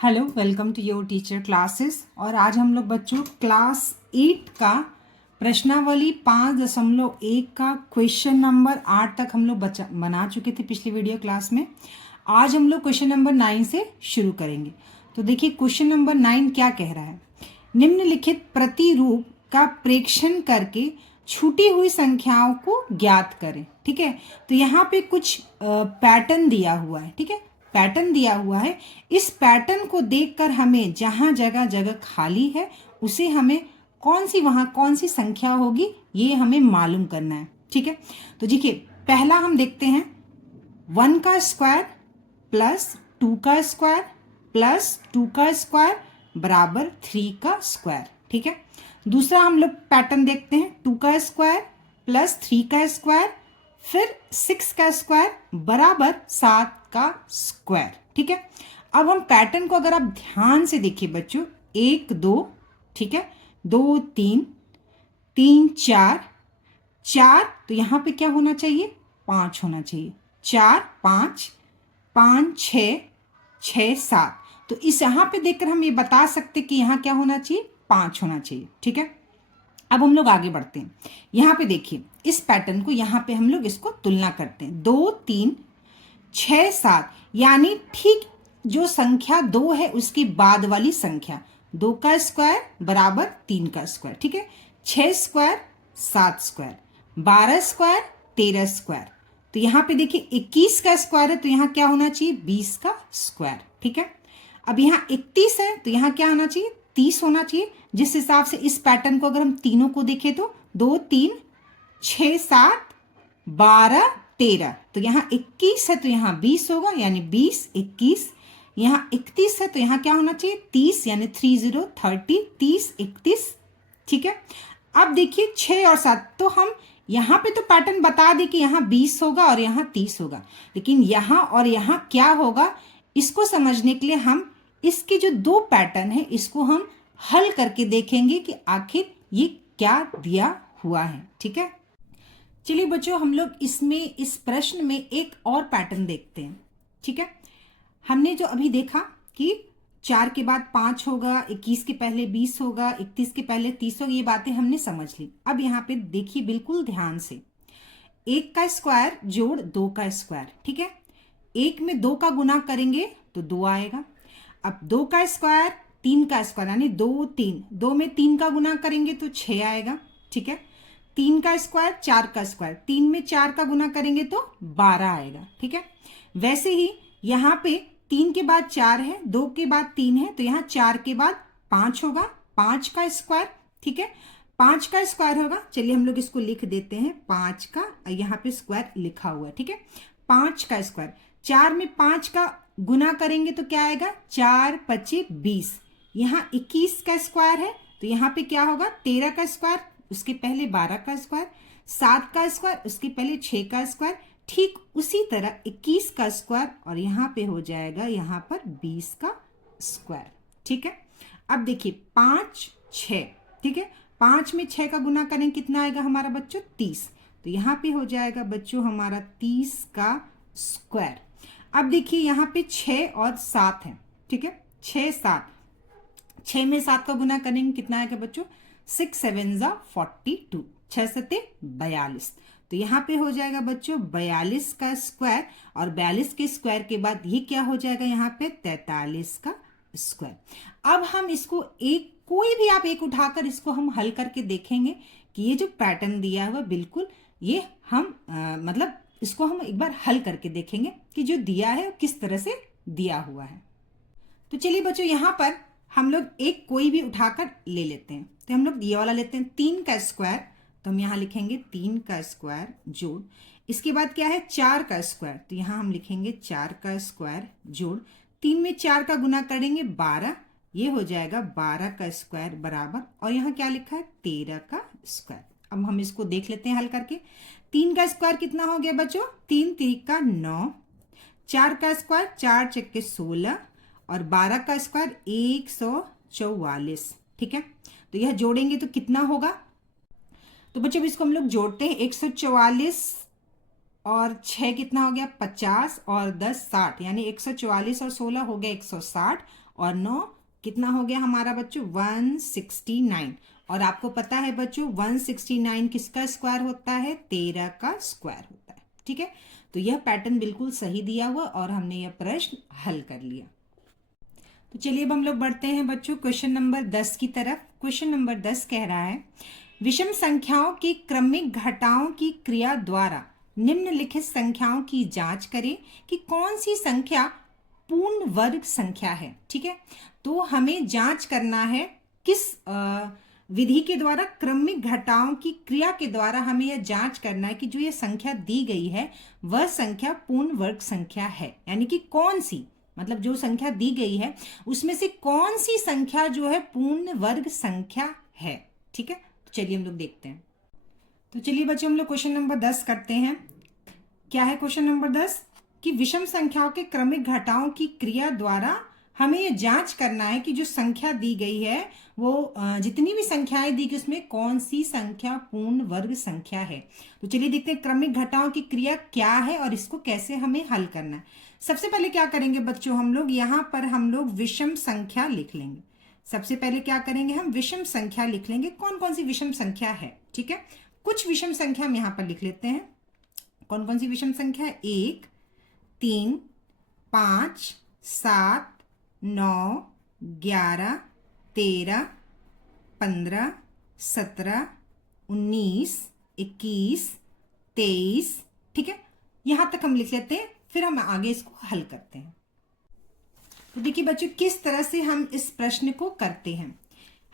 Hello, welcome to your teacher classes. और आज हम लोग बच्चों क्लास 8 का प्रश्नावली 5.1 का क्वेश्चन नंबर 8 तक हम लोग बना चुके थे पिछली वीडियो क्लास में। आज हम लोग क्वेश्चन नंबर 9 से शुरू करेंगे। तो देखिए क्वेश्चन नंबर 9 क्या कह रहा है। निम्नलिखित प्रतिरूप का प्रेक्षण करके छूटी हुई संख्याओं को ज्ञात करें। ठीक है, तो यहाँ पे कुछ पैटर्न दिया हुआ है। ठीक है, पैटर्न दिया हुआ है। इस पैटर्न को देखकर हमें जहां जगह जगह खाली है उसे हमें वहां कौन सी संख्या होगी ये हमें मालूम करना है। ठीक है, तो देखिए पहला हम देखते हैं 1 का स्क्वायर प्लस 2 का स्क्वायर प्लस 2 का स्क्वायर बराबर 3 का स्क्वायर। ठीक है, दूसरा हम लोग पैटर्न देखते हैं 2 का स्क्वायर प्लस 3 का स्क्वायर फिर 6 का स्क्वायर बराबर 7 का स्क्वायर। ठीक है, अब हम पैटर्न को अगर आप ध्यान से देखिए बच्चों, 1 2, ठीक है, 2 3, 3 4, 4 तो यहां पे क्या होना चाहिए 5 होना चाहिए, 4 5, 5 6, 6 7। तो इस यहां पे देखकर हम ये बता सकते कि यहां क्या होना चाहिए 5 होना चाहिए। ठीक है, अब हम लोग आगे बढ़ते हैं। यहाँ पे देखिए इस पैटर्न को यहाँ पे हम लोग इसको तुलना करते हैं 2 3 6 7, यानी ठीक जो संख्या 2 है उसकी बाद वाली संख्या 2 का स्क्वायर बराबर 3 का स्क्वायर। ठीक है, 6 स्क्वायर 7 स्क्वायर, 12 स्क्वायर 13 स्क्वायर। तो यहाँ पे देखिए 21 का स्क्वायर है तो यहाँ क्या होना चाहिए 20 का स्क्वायर। ठीक है, अब यहाँ 31 है तो यहाँ क्या होना चाहिए 30 होना चाहिए। जिस हिसाब से इस पैटर्न को अगर हम तीनों को देखें तो 2 3 6 7 12 13, तो यहाँ 21 है तो यहाँ 20 होगा यानी 20 21। यहाँ 31 है तो यहाँ क्या होना चाहिए 30 यानी 30 30 30 31। ठीक है, अब देखिए 6 और 7 तो हम यहाँ पे तो पैटर्न बता दें कि यहाँ 20 होगा और यहाँ 30 होगा, लेकिन यहाँ और यहाँ क्या होगा इसको समझने के लिए हम इसके जो दो पैटर्न है इसको हम हल करके देखेंगे कि आखिर ये क्या दिया हुआ है। ठीक है, चलिए बच्चों हम लोग इस प्रश्न में एक और पैटर्न देखते हैं। ठीक है, हमने जो अभी देखा कि 4 के बाद 5 होगा, 21 के पहले 20 होगा, 31 के पहले 30 होगा, ये बातें हमने समझ ली। अब यहाँ पे देखिए बिल्कुल ध्यान से, 1 का स्क्वायर जोड़ 2 का स्क्वायर। ठीक है, 1 में 2 का गुना करेंगे तो 2 आएगा। अब 2 का स्क्वायर 3 का स्क्वायर यानी 2 3, 2 में 3 का गुना करेंगे तो 6 आएगा। ठीक है, 3 का स्क्वायर 4 का स्क्वायर, 3 में 4 का गुना करेंगे तो 12 आएगा। ठीक है, वैसे ही यहाँ पे 3 के बाद 4 है, 2 के बाद 3 है तो यहाँ 4 के बाद 5 होगा, 5 का स्क्वायर। ठीक है, 5 का स्क्वायर होगा, चलिए हम लोग इसको लिख देते हैं 5 का, यहाँ पे स्क्वायर लिखा हुआ है। ठीक है, 5 का स्क्वायर, 4 में 5 का गुना करेंगे तो क्या आएगा 4 25 20। यहाँ 21 का स्क्वायर है तो यहाँ पे क्या होगा 13 का स्क्वायर, उसके पहले 12 का स्क्वायर, 7 का स्क्वायर, उसके पहले 6 का स्क्वायर। ठीक उसी तरह 21 का स्क्वायर और यहाँ पे हो जाएगा यहाँ पर 20 का स्क्वायर। ठीक है, अब देखिए 5 6, ठीक है, 5 में 6 का गुना करें कितना आएगा हमारा बच्चों 30, तो यहाँ पे हो जाएगा बच्चों हमारा 30 का स्क्वायर। अब देखिए यहाँ पे 6 और 7 है। ठीक है, 6 7, 6 में 7 का गुना करेंगे कितना आएगा बच्चों 6 7 42, 6 7 42, तो यहाँ पे हो जाएगा बच्चों 42 का स्क्वायर और 42 के स्क्वायर के बाद ये क्या हो जाएगा यहाँ पे 43 का स्क्वायर। अब हम इसको कोई भी आप एक उठाकर इसको हम हल करके देखेंगे कि ये जो पैटर्न दिया हुआ बिल्कुल ये हम मतलब इसको हम एक बार हल करके देखेंगे कि जो दिया है वो किस तरह से दिया हुआ है। तो चलिए बच्चों यहाँ पर हम लोग एक कोई भी उठाकर ले लेते हैं, तो हम लोग ये वाला लेते हैं 3 का स्क्वायर, तो हम यहाँ लिखेंगे 3 का स्क्वायर जोड़, इसके बाद क्या है 4 का स्क्वायर, तो यहाँ हम लिखेंगे 4 का स्क्वायर जोड़, 3 में 4 का गुना करेंगे 12, ये हो जाएगा 12 का स्क्वायर बराबर, और यहाँ क्या लिखा है 13 का स्क्वायर। अब हम इसको देख लेते हैं हल करके। 3 का स्क्वायर कितना हो गया बच्चों 3 3 का 9, 4 का स्क्वायर 4 चक्के 16 और 12 का स्क्वायर 144। ठीक है, तो यह जोड़ेंगे तो कितना होगा, तो बच्चों इसको हम लोग जोड़ते हैं 144 और 6 कितना हो गया 50 और 10 60, यानी 144 और 16 हो गया 160 और 9 कितना हो गया हमारा बच्चों 169। और आपको पता है बच्चों 169 किसका स्क्वायर होता है, 13 का स्क्वायर होता है। ठीक है, तो यह पैटर्न बिल्कुल सही दिया हुआ और हमने यह प्रश्न हल कर लिया। तो चलिए अब हम लोग बढ़ते हैं बच्चों क्वेश्चन नंबर 10 की तरफ। क्वेश्चन नंबर 10 कह रहा है विषम संख्याओं की क्रमिक घटाओं की क्रिया द्वारा निम्नलिखित संख्याओं की जांच करें कि कौन सी संख्या पूर्ण वर्ग संख्या है। ठीक है, तो हमें जांच करना है किस विधि के द्वारा, क्रमिक घटाओं की क्रिया के द्वारा हमें यह जांच करना है कि जो ये संख्या दी गई है वह संख्या पूर्ण वर्ग संख्या है, यानी कि कौन सी, मतलब जो संख्या दी गई है उसमें से कौन सी संख्या जो है पूर्ण वर्ग संख्या है। ठीक है, तो चलिए हम लोग देखते हैं। तो चलिए बच्चों हम लोग क्वेश्चन नंबर 10 करते हैं। क्या है क्वेश्चन नंबर 10 कि विषम संख्याओं के क्रमिक घटाओं की क्रिया द्वारा हमें ये जांच करना है कि जो संख्या दी गई है वो जितनी भी संख्याएं दी गई उसमें कौन सी संख्या पूर्ण वर्ग संख्या है। तो चलिए देखते हैं क्रमिक घटाओं की क्रिया क्या है और इसको कैसे हमें हल करना है। सबसे पहले क्या करेंगे बच्चों, हम लोग यहाँ पर हम लोग विषम संख्या लिख लेंगे। सबसे पहले क्या करेंगे, हम विषम संख्या लिख लेंगे। कौन कौन सी विषम संख्या है, ठीक है, कुछ विषम संख्या हम यहाँ पर लिख लेते हैं। कौन कौन सी विषम संख्या है, 1, 3, 5, 7, 9, 11, 13, 15, 17, 19, 21, 23। ठीक है, यहां तक हम लिख लेते हैं, फिर हम आगे इसको हल करते हैं। तो देखिए बच्चों किस तरह से हम इस प्रश्न को करते हैं।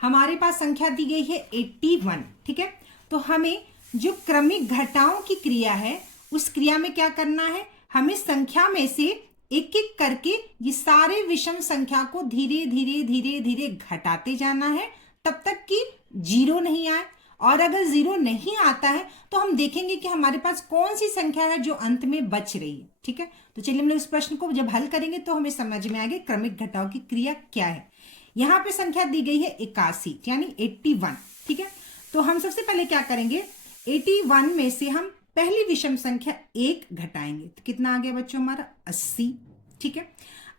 हमारे पास संख्या दी गई है 81। ठीक है, तो हमें जो क्रमिक घटाओं की क्रिया है उस क्रिया में क्या करना है, हमें संख्या में से एक एक करके ये सारे विषम संख्या को धीरे धीरे धीरे धीरे घटाते जाना है तब तक कि जीरो नहीं आए। और अगर जीरो नहीं आता है तो हम देखेंगे कि हमारे पास कौन सी संख्या है जो अंत में बच रही है। ठीक है, तो चलिए हम लोग इस प्रश्न को जब हल करेंगे तो हमें समझ में आएगा क्रमिक घटाओं की क्रिया क्या है। यहाँ पे संख्या दी गई है 81 यानी 81। ठीक है, तो हम सबसे पहले क्या करेंगे, 81 में से हम पहली विषम संख्या 1 घटाएंगे तो कितना आ गया बच्चों हमारा 80। ठीक है,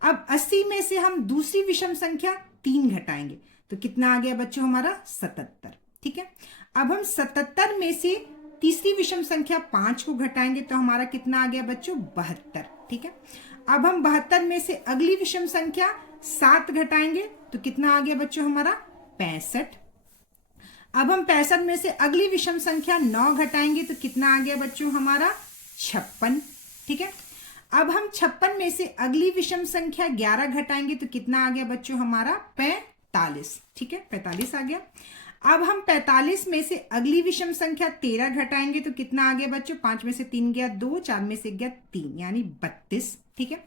अब 80 में से हम दूसरी विषम संख्या 3 घटाएंगे तो कितना आ गया बच्चों हमारा 77। ठीक है, अब हम 77 में से तीसरी विषम संख्या 5 को घटाएंगे तो हमारा कितना आ गया बच्चों 72। ठीक है, अब हम 72 में से अगली विषम संख्या 7 घटाएंगे तो कितना आ गया बच्चों हमारा 65। अब हम 65 में से अगली विषम संख्या 9 घटाएंगे तो कितना आ गया बच्चों हमारा 56। ठीक है, अब हम 56 में से अगली विषम संख्या 11 घटाएंगे तो कितना आ गया बच्चों हमारा 45। ठीक है, 45 आ गया। अब हम 45 में से अगली विषम संख्या 13 घटाएंगे तो कितना आ गया बच्चों, 5 में से 3 गया 2, 4 में से गया 3 यानी 32। ठीक है,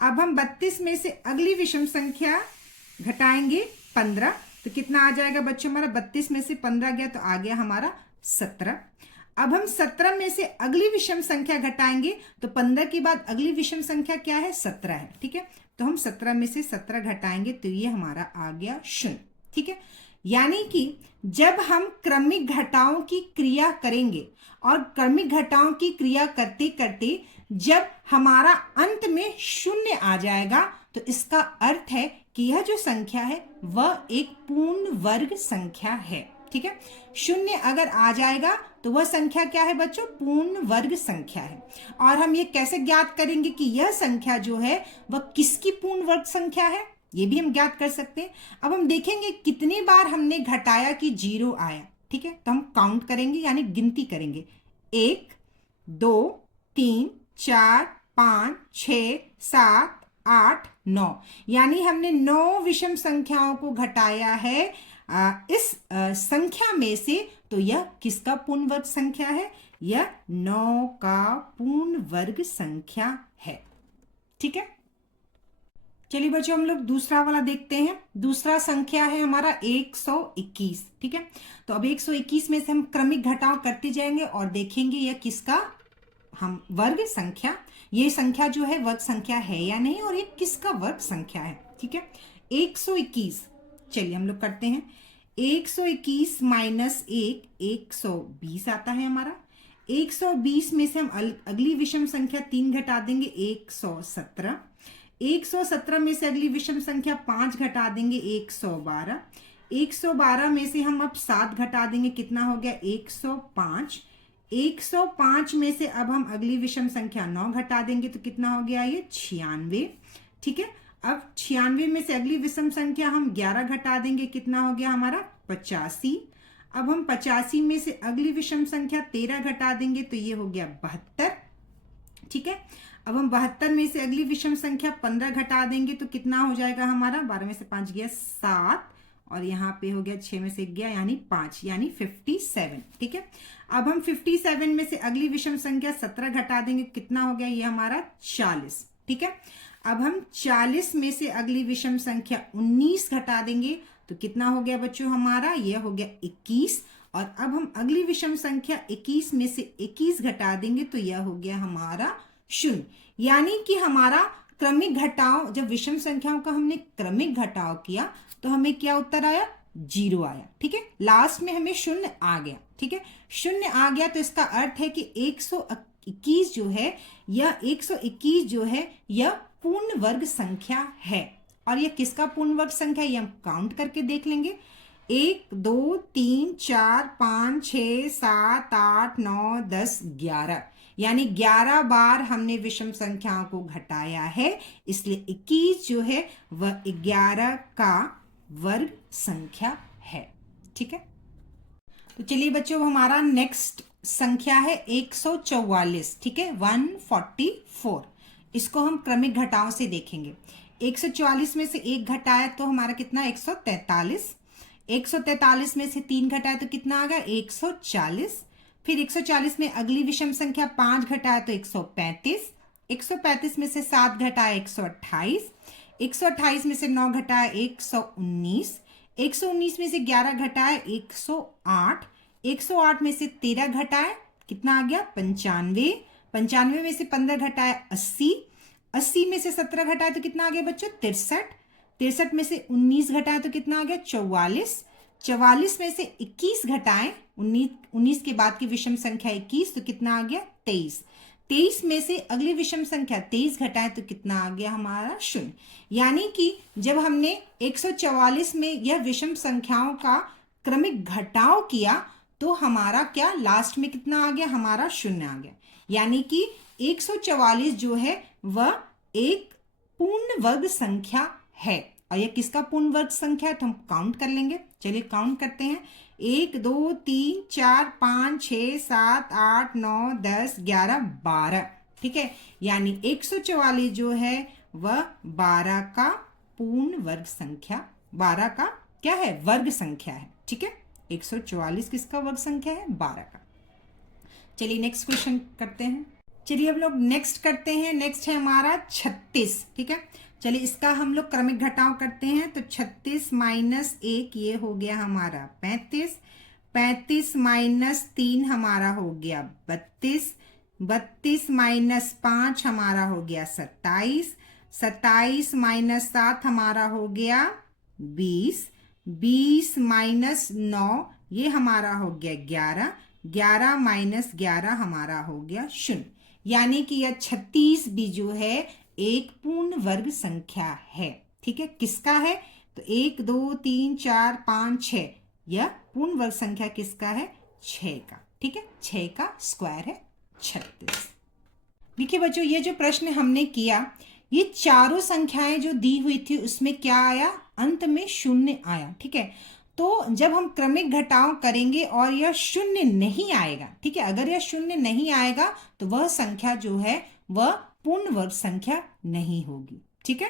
अब हम 32 में से अगली विषम संख्या घटाएंगे 15 तो कितना आ जाएगा बच्चों हमारा, 32 में से 15 गया तो आ गया हमारा 17। अब हम 17 में से अगली विषम संख्या घटाएंगे तो 15 के बाद अगली विषम संख्या क्या है 17 है। ठीक है, तो हम 17 में से 17 घटाएंगे तो ये हमारा आ गया 0। ठीक है, यानी कि जब हम क्रमिक घटाओं की क्रिया करेंगे और क्रमिक घटाओं की क्रिया करते करते जब हमारा अंत में 0 आ जाएगा तो इसका अर्थ है कि यह जो संख्या है वह एक पूर्ण वर्ग संख्या है। ठीक है, 0 अगर आ जाएगा तो वह संख्या क्या है बच्चों, पूर्ण वर्ग संख्या है। और हम ये कैसे ज्ञात करेंगे कि यह संख्या जो है वह किसकी पूर्ण वर्ग संख्या है, ये भी हम ज्ञात कर सकते हैं। अब हम देखेंगे कितनी बार हमने घटाया कि 0 आया। ठीक है, तो हम काउंट करेंगे यानी गिनती करेंगे, 1, 2, 3, 4, 5, 6, 7, 8, 9 यानी हमने 9 विषम संख्याओं को घटाया है इस संख्या में से। तो यह किसका पूर्ण वर्ग संख्या है, यह 9 का पूर्ण वर्ग संख्या है। ठीक है, चलिए बच्चों हम लोग दूसरा वाला देखते हैं। दूसरा संख्या है हमारा 121। ठीक है, तो अब 121 में से हम क्रमिक घटाव करते जाएंगे और देखेंगे यह किसका हम वर्ग संख्या, ये संख्या जो है वर्ग संख्या है या नहीं और ये किसका वर्ग संख्या है। ठीक है, 121 चलिए हम लोग करते हैं। 121 माइनस 1 120 आता है हमारा। 120 में से हम अगली विषम संख्या 3 घटा देंगे 117। 117 में से अगली विषम संख्या 5 घटा देंगे 112। 112 में से हम अब 7 घटा देंगे, कितना हो गया 105। 105 में से अब हम अगली विषम संख्या 9 घटा देंगे तो कितना हो गया ये 96। ठीक है, अब 96 में से अगली विषम संख्या हम 11 घटा देंगे, कितना हो गया हमारा 85। अब हम 85 में से अगली विषम संख्या 13 घटा देंगे तो ये हो गया 72। ठीक है, अब हम 72 में से अगली विषम संख्या 15 घटा देंगे तो कितना हो जाएगा हमारा, 12 में से 5 गया 7 और यहाँ पे हो गया 6 में से गया यानी 5 यानी 57। ठीक है, अब हम 57 में से अगली विषम संख्या 17 घटा देंगे, कितना हो गया ये हमारा 40। ठीक है, अब हम 40 में से अगली विषम संख्या 19 घटा देंगे तो कितना हो गया बच्चों हमारा, ये हो गया 21। और अब हम अगली विषम संख्या 21 में से 21 घटा देंगे तो यह हो गया हमारा 0। यानी कि हमारा क्रमिक घटाव, जब विषम संख्याओं का हमने क्रमिक घटाव किया तो हमें क्या उत्तर आया, 0 आया। ठीक है, लास्ट में हमें 0 आ गया। ठीक है, 0 आ गया तो इसका अर्थ है कि 121 जो है, यह 121 जो है यह पूर्ण वर्ग संख्या है। और यह किसका पूर्ण वर्ग संख्या है, ये हम काउंट करके देख लेंगे। 1 2 3 4 5 6 7 8 9 10 11 यानी 11 बार हमने विषम संख्याओं को घटाया है, इसलिए 21 जो है वह 11 का वर्ग संख्या है। ठीक है, तो चलिए बच्चों हमारा नेक्स्ट संख्या है 144। ठीक है, 144। इसको हम क्रमिक घटाओं से देखेंगे। 144 में से 1 घटाया तो हमारा कितना 143। 143 में से 3 घटाया तो कितना आ गया 140। फिर 140 में अगली विषम संख्या 5 घटाया तो 135। 135 में से 7 घटाया 128। 128 में से 9 घटाया 119। 119 में से 11 घटाया 108। 108 में से 13 घटाया कितना आ गया 95। 95 में से 15 घटाया 80। 80 में से 17 घटाया तो कितना आ गया बच्चों 63। 63 में से 19 घटाया तो कितना आ गया 44। 44 में से 21 घटाएं, 19 के बाद की विषम संख्या 21 तो कितना आ गया 23। 23 में से अगली विषम संख्या 23 घटाएं तो कितना आ गया हमारा 0। यानी कि जब हमने 144 में यह विषम संख्याओं का क्रमिक घटाव किया तो हमारा क्या लास्ट में कितना आ गया हमारा 0 आ गया। यानी कि 144 जो है वह एक पूर्ण वर्ग संख्या है। और यह किसका पूर्ण वर्ग संख्या है तो हम काउंट कर लेंगे। चलिए काउंट करते हैं। 1 2 3 4 5 6 7 8 9 10 11 12। ठीक है, यानी 144 जो है वह 12 का पूर्ण वर्ग संख्या, 12 का क्या है वर्ग संख्या है। ठीक है, 144 किसका वर्ग संख्या है 12 का। चलिए नेक्स्ट क्वेश्चन करते हैं। चलिए अब लोग नेक्स्ट करते हैं। नेक्स्ट है हमारा 36। ठीक है, चलिए इसका हम लोग क्रमिक घटाव करते हैं। तो 36 माइनस 1 ये हो गया हमारा 35। 35 माइनस 3 हमारा हो गया 32। 32 माइनस 5 हमारा हो गया 27। 27 माइनस 7 हमारा हो गया 20। 20 माइनस 9 ये हमारा हो गया 11। 11 माइनस 11 हमारा हो गया 0। यानी कि यह 36 भी जो है एक पूर्ण वर्ग संख्या है। ठीक है, किसका है तो 1 2 3 4 5 6 यह पूर्ण वर्ग संख्या किसका है 6 का। ठीक है, 6 का स्क्वायर है 36। देखिए बच्चों ये जो प्रश्न हमने किया ये चारों संख्याएं जो दी हुई थी उसमें क्या आया अंत में 0 आया। ठीक है, तो जब हम क्रमिक घटाव करेंगे और यह 0 नहीं आएगा, ठीक है, अगर यह 0 नहीं आएगा तो वह संख्या जो है वह पूर्ण वर्ग संख्या नहीं होगी। ठीक है।